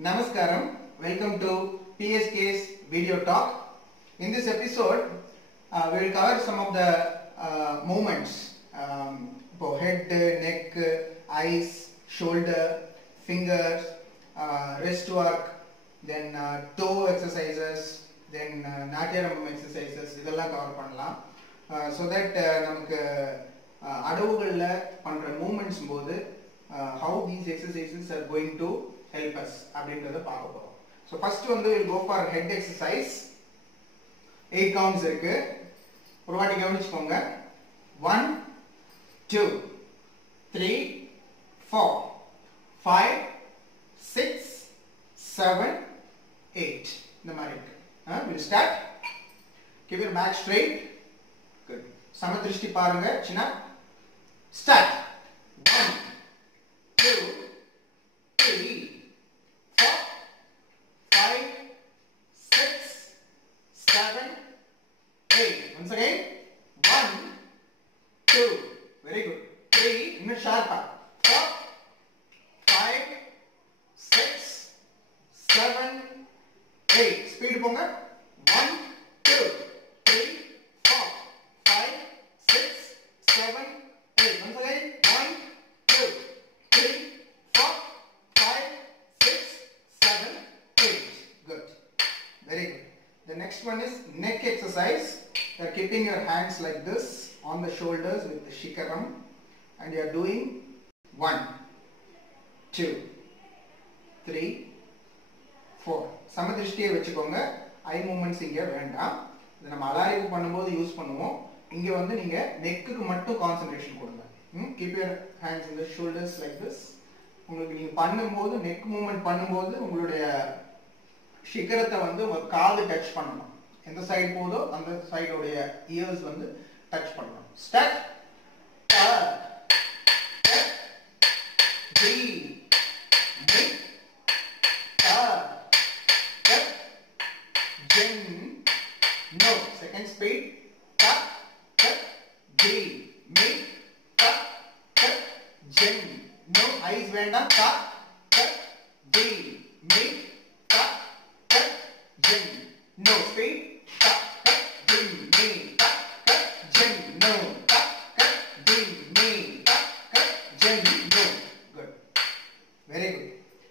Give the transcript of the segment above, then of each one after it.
Namaskaram, welcome to PSK's video talk. In this episode, we will cover some of the movements for head, neck, eyes, shoulder, fingers, wrist work, then toe exercises, then Natyaram exercises. இதெல்லாம் cover பண்ணலாம். So that நமக்கு அடவுகள்ல பண்ற movements போது how these exercises are going to help us அப்படின்றத பார்க்க போறோம். So first வந்து we'll go for head exercise. 8 counts இருக்கு. ஒரு வாட்டி கவனிச்சுக்கோங்க. 1 2 3 4 5 6 7 8 இந்த மாதிரி இருக்கு. We'll start. Keep your back straight. Good. சமதிருஷ்டி பாருங்க. சின்ன start. 1 2 3 4 5 6 7 8. Once again. 1 2 very good. 3 இன்னும் ஷார்ப்பா. 4 5 6 7 8. ஸ்பீட் போங்க. 1 2 3 4 5 6 7 8. Once again. 1 2 3 4 5 6 7 8. Good. Very good. The next one is neck exercise. You are keeping your hands like this on the shoulders with the shikaram, and you are doing 1 2 3 4. சமதிருஷ்டியை வச்சுக்கோங்க. ஐ moments இங்க வேண்டாம். இது நம்ம அலாரிக்கு பண்ணும்போது use பண்ணுவோம். இங்க வந்து நீங்க நெக்குக்கு மட்டும் கான்சென்ட்ரேஷன் கொடுங்க. Keep your hands in the shoulders like this. உங்களுக்கு நீங்க பண்ணும்போது நெக் மூவ்மெண்ட் பண்ணும்போது உங்களுடைய சிகரத்தை வந்து உங்க காது டச் பண்ணணும். எந்த சைடு போதோ அந்த சைடோடைய இயர்ஸ் வந்து டச் பண்ணணும். Start. No. Second speed. Ta, ta, G, me, ta, ta, Jen. No. Eyes வேண்டாம். Ta, ta, G, me, ta, ta, Jen. No. Speed. Ta, ta, G, me, ta, ta, Jen. No. Ta, ta, G, me, ta, ta, Jen. No. Good. Very good.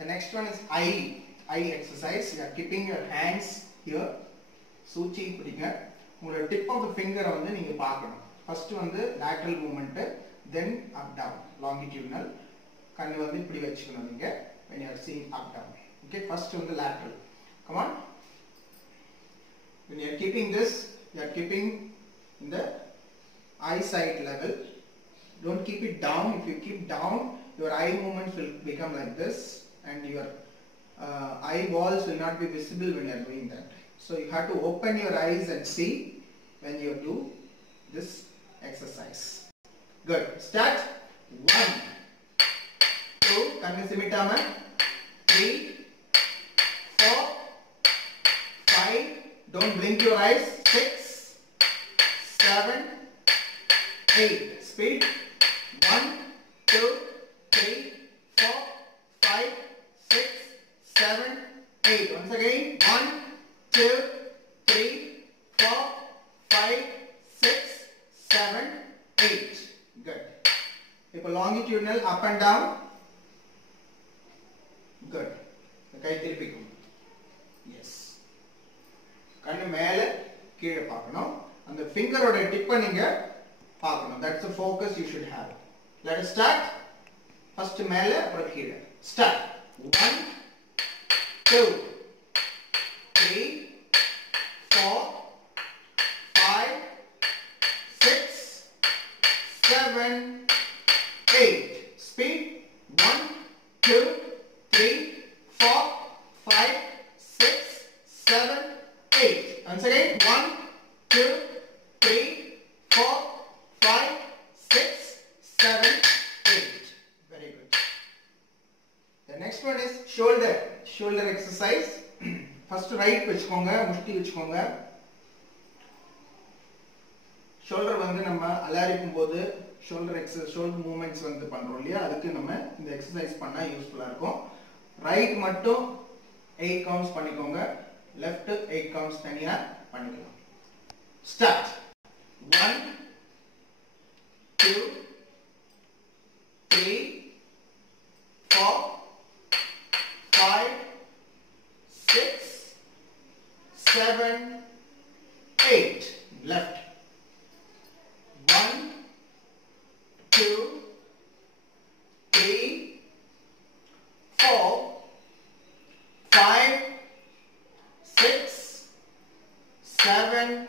The next one is eye exercise. You are keeping your hands here. சூச்சி பிடிங்க. உங்களோட tip of the ஃபிங்கரை வந்து நீங்க பார்க்கணும். First வந்து lateral movement, தென் up down லாங்கிட்யூடினல். கண்ணு வந்து இப்படி வச்சுக்கணும் நீங்க when you are seeing up down. Okay, first வந்து lateral. Come on. When you are keeping this, you are keeping in the eye sight level. Don't keep it down. If you keep down, your eye movements will become like this, and your eyeballs will not be visible when you are doing that. So you have to open your eyes and see when you do this exercise. Good. Start. 1 2 kannu simitama 3 4 5 don't blink your eyes 6 7 8. Speed. 1 2 3 4 5 6 7 8. Once again. 1 2 3 4 5 6 7 8. Good. இப்போ longitudinal up and down. Good. Guy திருப்பிக்கும். Yes. கண்ணு மேல கீழே பார்க்கணும். அந்த ஃபிங்கரோட டிப்பை நீங்க பார்க்கணும். That's the focus you should have. Let us start. First மேல அப்புறம் கீழே. Start. 1 2 3 4 5 6 7 8. Speed. 1 2 3 4 5 6 7 8. Once again. 1 2 3 4 5 6 7 8. Very good. The next one is shoulder exercise. First right வெச்சுக்கோங்க, முஷ்டி வெச்சுக்கோங்க. ஷோல்டர் வந்து நம்ம அலாரிக்கும் போது ஷோல்டர் மூவ்மெண்ட்ஸ் வந்து பண்றோம் இல்லையா, அதுக்கு நம்ம இந்த எக்ஸசைஸ் பண்ணா யூஸ்ஃபுல்லா இருக்கும். ரைட் மட்டும் 8 counts பண்ணிக்கோங்க. left 8 counts தனியா பண்ணிக்கலாம். Start. 1 2 3 4 5 6 7 8. Left. 1 2 3 4 5 6 7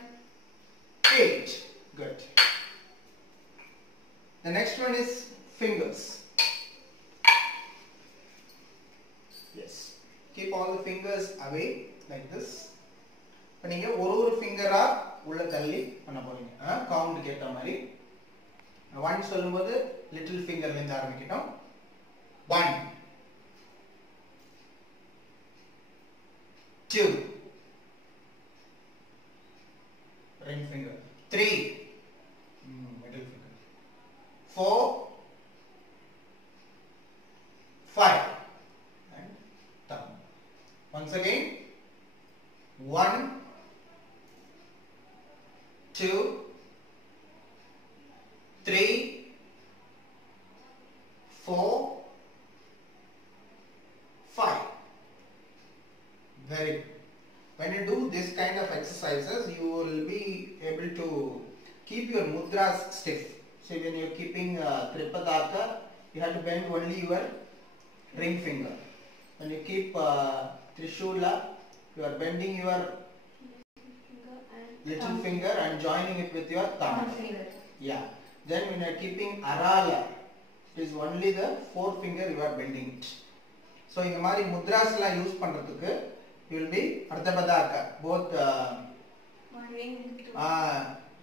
8. Good. The next one is fingers. Yes. Keep all the fingers away like this. இப்போ நீங்க ஒரு ஃபிங்கரா உள்ள தள்ளி பண்ண போறீங்க. கவுண்ட் கேட்ட மாதிரி 1 சொல்லும்போது லிட்டில் ஃபிங்கர்ல இருந்து ஆரம்பிக்கட்டும். 1 2 ring finger, 3 middle finger, 4 5 and thumb. Once again 1 2 3 4 5. Very good. When you do this kind of exercises, you will be able to keep your mudras stiff. So when you are keeping Tripadaka, you have to bend only your ring finger. When you keep Trishula, you are bending your little finger and joining it with your thumb. Yeah. Then when you are keeping Arala, it is only the forefinger you are bending it. So in the mari mudras la use பண்றதுக்கு you will be Ardhabadaka, both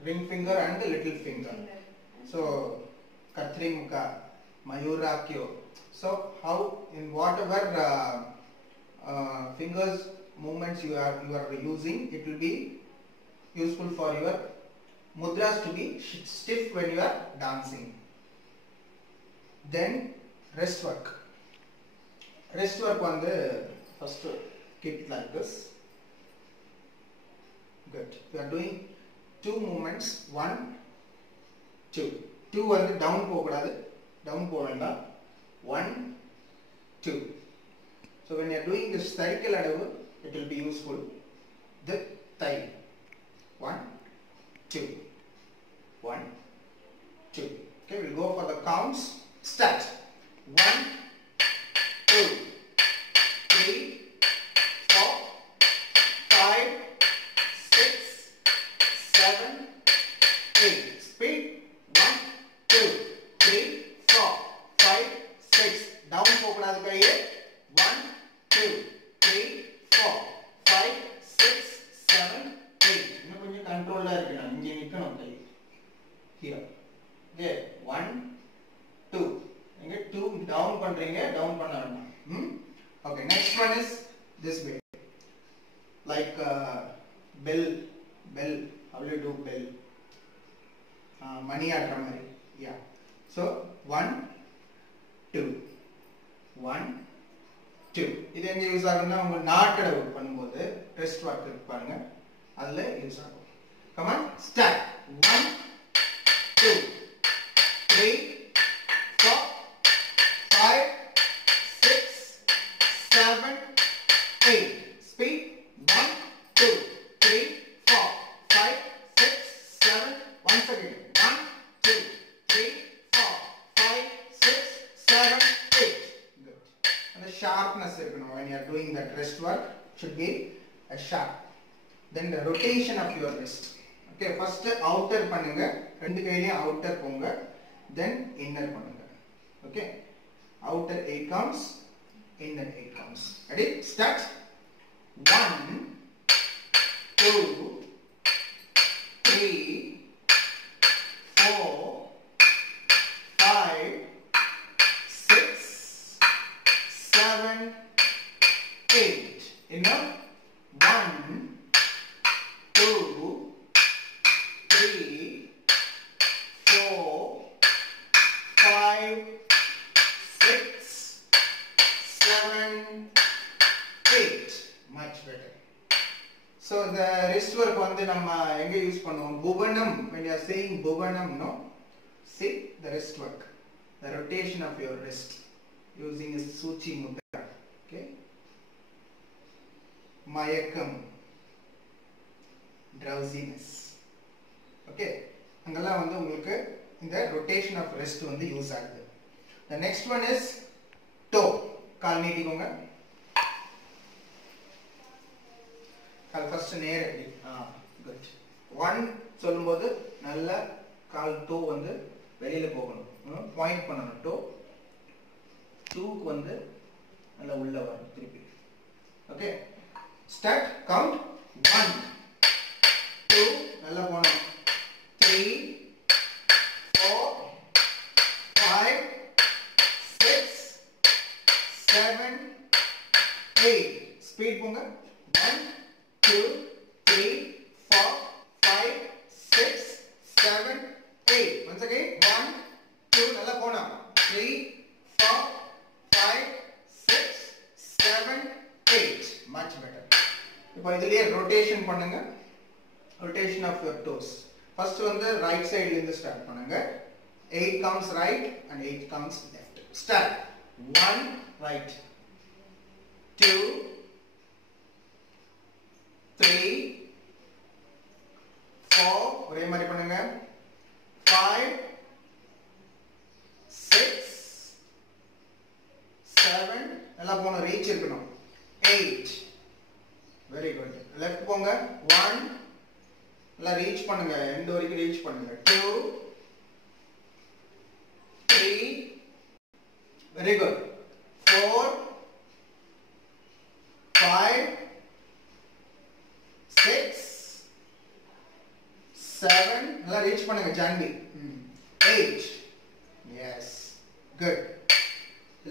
ring finger and the little finger. So Kathrimukha, Mayurakyo. So how in whatever fingers movements you are using, it will be useful for your mudras to be stiff when you are dancing. Then rest work. Rest work வந்து first keep it like this. Good. We are doing 2 movements. 1 2. 2 வந்து down போகக்கூடாது. Down போக வேண்டாம். 1 2. So when you are doing this cycle அளவு, it will be useful. The thigh. 1 2 1 2. Okay, we'll go for the counts. Start. 1 2 3 4 5 6 7 8. Speed. 1 2 3 4 5 6. Down போகக்கூடாது கையே. 1 2 3 4 5 6 7 8. இன்னும் கொஞ்சம் கண்ட்ரோலா இருக்கணும். இங்க நிக்கணும் கை. Here. Okay. 1 2. இங்க 2 down பண்றீங்க. Down பண்ண வேண்டாம். Okay. Next one is this way. Like bell. How do you do bell? Money ஆடுற மாதிரி. Yeah. So 1 2 1 2. இது எங்க யூஸ் ஆகும்னா உங்க நாட்டட பண்ணும்போது ரெஸ்ட் ஒர்க் இருக்கு பாருங்க. அதுல யூஸ் ஆகும். Come on. Start. 1 2 3 4 5 6 7 8. Speed. 1 2 3 4 5 6 7. Once again. 1 2 3 4 5 6 7 8. Good. And the sharpness இருக்கணும். When you are doing that rest work, should be a sharp. Then the rotation of your wrist. Okay, first outer பண்ணுங்க. ரெண்டு கையிலயும் outer போங்க. Then inner பண்ணுங்க. Okay. Outer 8 counts, inner 8 counts. Ready? Start. 1 2 3 4 5 6 7 8. Enough? 1 2 3 4 5 6 7 8. So the wrist work வந்து நம்ம எங்க use பண்ணுவோம்? Bhuvanam. When you are saying Bhuvanam, no? See the wrist work, the rotation of your wrist using a Suchi Mudra. Okay. Mayakam, drowsiness. Okay. அங்கெல்லாம் வந்து உங்களுக்கு இந்த rotation of wrist வந்து use ஆகுது. The next one is toe. கால் நீட்டிக்கோங்க. கால் first நேரா குட். 1 சொல்லும்போது நல்ல கால் டோ வந்து வெளியில போகணும், பாயிண்ட் பண்ணணும். டோ 2க்கு வந்து நல்ல உள்ள வரணும் திருப்பி. Okay, start. கவுண்ட் 1 2 நல்லா போணும். 3 4 5 6 7 8. ஸ்பீட் போங்க. 1 2 3 4 5 6 7 8. Once again 1 2 நல்லா போணும். 3 4 5 6 7 8. much better. இப்போ இதுலயே ரொட்டேஷன் பண்ணுங்க. rotation of your toes. first வந்து right side ல இருந்து ஸ்டார்ட் பண்ணுங்க. 8 counts right and 8 counts left. start. 1 right 2 3 4 ஒரே மாதிரி பண்ணுங்க. 5 6 7 எல்லாம் போன ரீச் இருக்கணும். 8 வெரி குட். லெஃப்ட் போங்க. 1 எல்லாம் ரீச் பண்ணுங்க, எண்ட் வரைக்கும் ரீச் பண்ணுங்க. 2 3 வெரி குட். 4 5 6 7 நல்லா ரீச் பண்ணுங்க. Janhvi 8. yes good.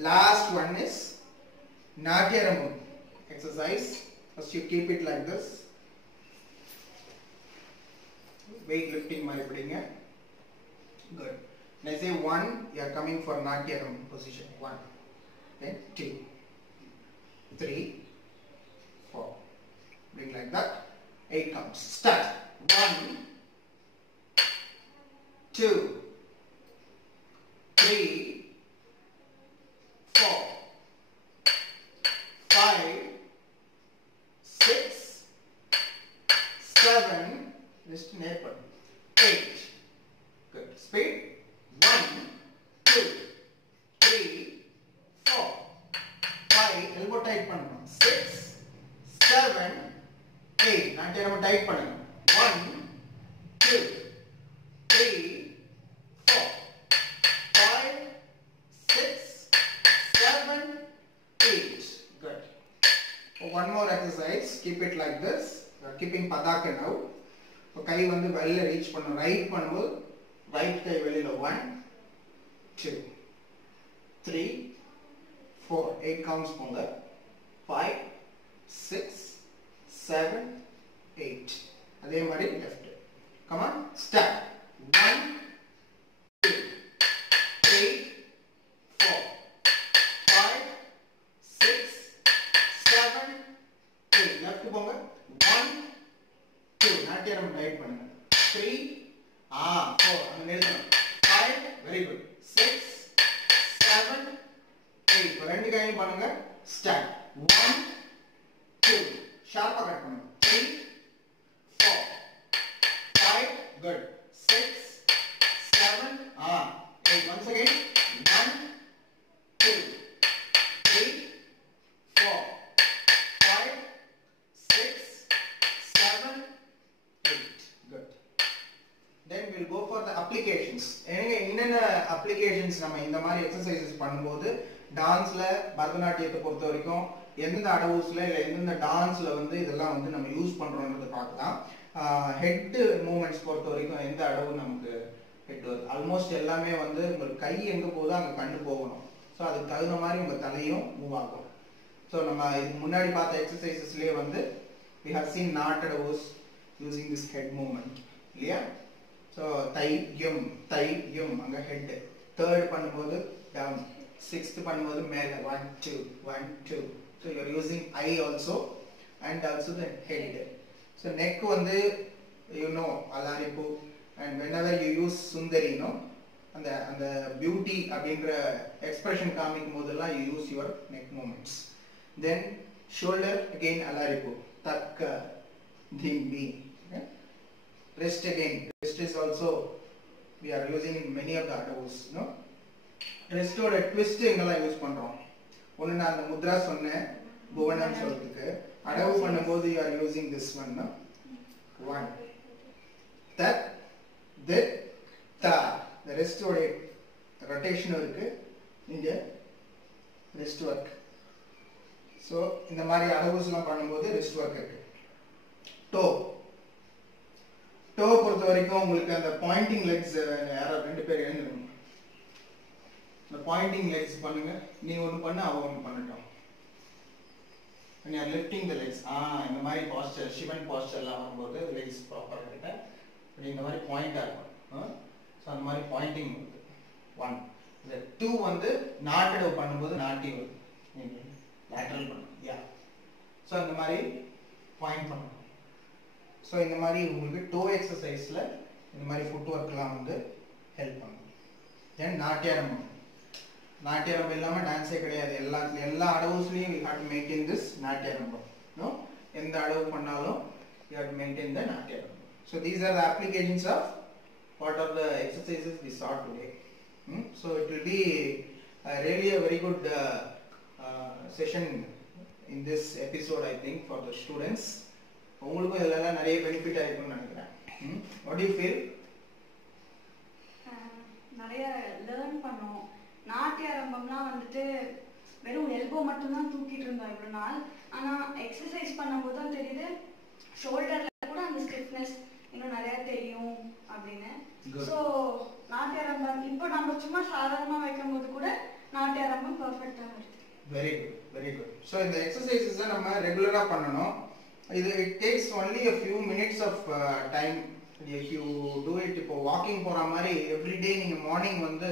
last one is Natyaram exercise. first you keep it like this, weight lifting மாதிரி பிடிங்க. good. when I say 1 you are coming for Natyaram position. 1 then 2 3 4 bring like that. 8 counts. start. 1 2 3 4 5 6 7 just near 8. good. speed. 1 2 3 4 5 elbow tight பண்ணணும். 6 7 8 நாட்டை நம்ம tight பண்ணணும். 1 2 3 4 5 6 7 8. good. one more exercise. keep it like this. you are keeping padaka now. இப்போ கை வந்து வெளியில reach பண்ணணும். Right பண்ணும்போது right கை வெளியில. 1 2 3 4 8 counts போங்க. 5 6 7 8. அதே மாதிரி left. come on start. 1 2 3 4 5 6 7 8. left போங்க. 1 2 நாட்டியம் ரைட் பண்ணுங்க. 3 4 அங்க நிறுத்தணும். 5 very good. 6 7 8. ரெண்டு கையும் பண்ணுங்க. ஸ்டார்ட். 1 2 ஷார்ப்பா கட் பண்ணுங்க. 3 4 5 good. 6 7 8. once again 1 2 3 4 5 6 7 8. good. then we'll go for the applications. என்னென்ன applications நம்ம இந்த மாதிரி exercises பண்ணும்போது டான்ஸ்ல பரதநாட்டியத்தை பொறுத்த வரைக்கும் எந்தெந்த அடவுஸ்ல இல்ல எந்தெந்த டான்ஸ்ல வந்து இதெல்லாம் வந்து நம்ம யூஸ் பண்றோம்ன்றத பார்க்கலாம். ஹெட் மூவ்மெண்ட்ஸ் பொறுத்த வரைக்கும் எந்த அடவு நமக்கு ஹெட் வருது? ஆல்மோஸ்ட் எல்லாமே வந்து உங்களுக்கு கை எங்க போகுதோ அங்க கண்ணு போகணும். ஸோ அதுக்கு தகுந்த மாதிரி உங்க தலையும் மூவ் ஆகும். ஸோ நம்ம இதுக்கு முன்னாடி பார்த்த எக்ஸசைசஸ்லேயே வந்து we have seen knot adows using this head movement இல்லையா? ஸோ தை யும் அங்க ஹெட். தேர்ட் பண்ணும்போது டவுன். sixth பண்ணும்போது மேல 1 2 1 2. so you are using eye also and also the head. So neck வந்து you know alaripu, and whenever you use sundari, no, அந்த beauty அப்படின்ற expression காமிக்கும் போதெல்லாம் you use your neck movements. Then shoulder again alaripu, takka dhimbi. Okay? Wrist again, wrist is also we are using in many of the adavus, no. Wrist ஓட twist எங்கெல்லாம் use பண்றோம்? ஒன்னு நான் அந்த முத்ரா சொன்னேன் புவனம் சொல்றதுக்கு, அடவு பண்ணும்போது you are using this one, no. One, that, ta. The wrist ஓட rotation இருக்கு, இங்க wrist work. So இந்த மாதிரி அடவுஸ்லாம் பண்ணும்போது wrist work இருக்கு. Toe பொறுத்த வரைக்கும் உங்களுக்கு அந்த பாயிண்டிங் லெக்ஸ் யாரோ ரெண்டு பேர் எழுந்துருங்க. இந்த பாயிண்டிங் லெக்ஸ் பண்ணுங்க, நீ ஒன்று பண்ண அவ ஒன்று பண்ணட்டும். when you are lifting the legs, இந்த மாதிரி பாஸ்டர் சிவன் பாஸ்டர்லாம் வரும்போது லெக்ஸ் ப்ராப்பராக கிட்ட இப்படி இந்த மாதிரி பாயிண்டாக இருக்கும். ஸோ அந்த மாதிரி பாயிண்டிங் வருது. ஒன். இந்த டூ வந்து நாட்டடவு பண்ணும்போது நாட்டி வருது, லேட்டரல் பண்ணும். யா, ஸோ அந்த மாதிரி பாயிண்ட் பண்ணணும். ஸோ இந்த மாதிரி உங்களுக்கு டோ எக்ஸசைஸில் இந்த மாதிரி ஃபுட் ஒர்க்லாம் வந்து ஹெல்ப் பண்ணும். தென் நாட்டியாரம்பம். நாட்டியாரம்பம் இல்லாமல் டான்ஸே கிடையாது. எல்லா அடவுஸ்லையும் you have to maintain this natyarambham. நோ, எந்த அடவு பண்ணாலும் you have to maintain the natyarambham. So these are the applications of what are the exercises we saw today. So it will be really a very good session in this episode, I think, for the students. உங்களுக்கும் இதெல்லாம் நிறைய benefit ஆயிருக்கும்னு நினைக்கிறேன். What do you feel? நிறைய learn பண்ணோம். நாட்டியாரம்பம்லாம் வந்துட்டு வெறும் elbow மட்டும்தான் தூக்கிட்டு இருந்தோம் இவ்வளோ நாள். ஆனால் எக்ஸசைஸ் பண்ணும்போது தான் தெரியுது ஷோல்டரில் கூட அந்த ஸ்டிஃப்னஸ் இன்னும் நிறைய தெரியும் அப்படின்னு. ஸோ நாட்டியாரம்பம் இப்போ நம்ம சும்மா சாதாரணமாக வைக்கும்போது கூட நாட்டியாரம்பம் பர்ஃபெக்டாக வருது. Very good, very good. So இந்த எக்ஸசைசஸை நம்ம ரெகுலராக பண்ணணும். இது it takes only a few minutes of time. If you do it, இப்போ வாக்கிங் போகிற மாதிரி எவ்ரிடே நீங்கள் மார்னிங் வந்து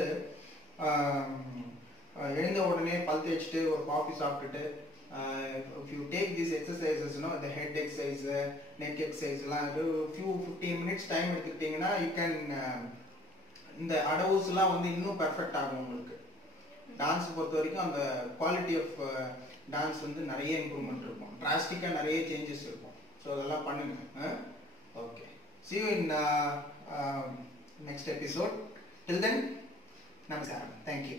எழுந்த உடனே பல் தேய்ச்சிட்டு ஒரு காஃபி சாப்பிட்டுட்டு if you take these exercises, you know, the head exercise, neck exercise எல்லாம் ஒரு few 15 minutes டைம் எடுத்துக்கிட்டிங்கன்னா you can இந்த அடவுஸ்லாம் வந்து இன்னும் பெர்ஃபெக்ட் ஆகும் உங்களுக்கு. டான்ஸ் பொறுத்த வரைக்கும் அந்த குவாலிட்டி ஆஃப் டான்ஸ் வந்து நிறைய இம்ப்ரூவ்மெண்ட் இருக்கும், டிராஸ்டிக்காக நிறைய சேஞ்சஸ் இருக்கும். ஸோ அதெல்லாம் பண்ணுங்க. Okay, see you in next episode. Till then, namaskaram. Thank you.